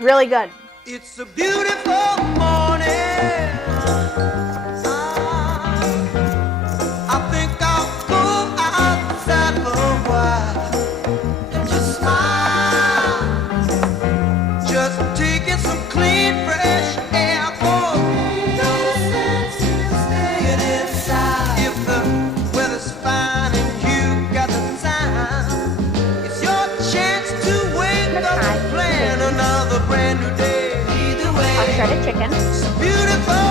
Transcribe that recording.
Really good. It's a beautiful morning. I think I'll go outside for a while and just smile. Just taking some clean, fresh air. For no sense in staying inside. If the weather's fine and you got the time, it's your chance to wake up and plan another brand new day. Either way, I'll shred a chicken. it's a beautiful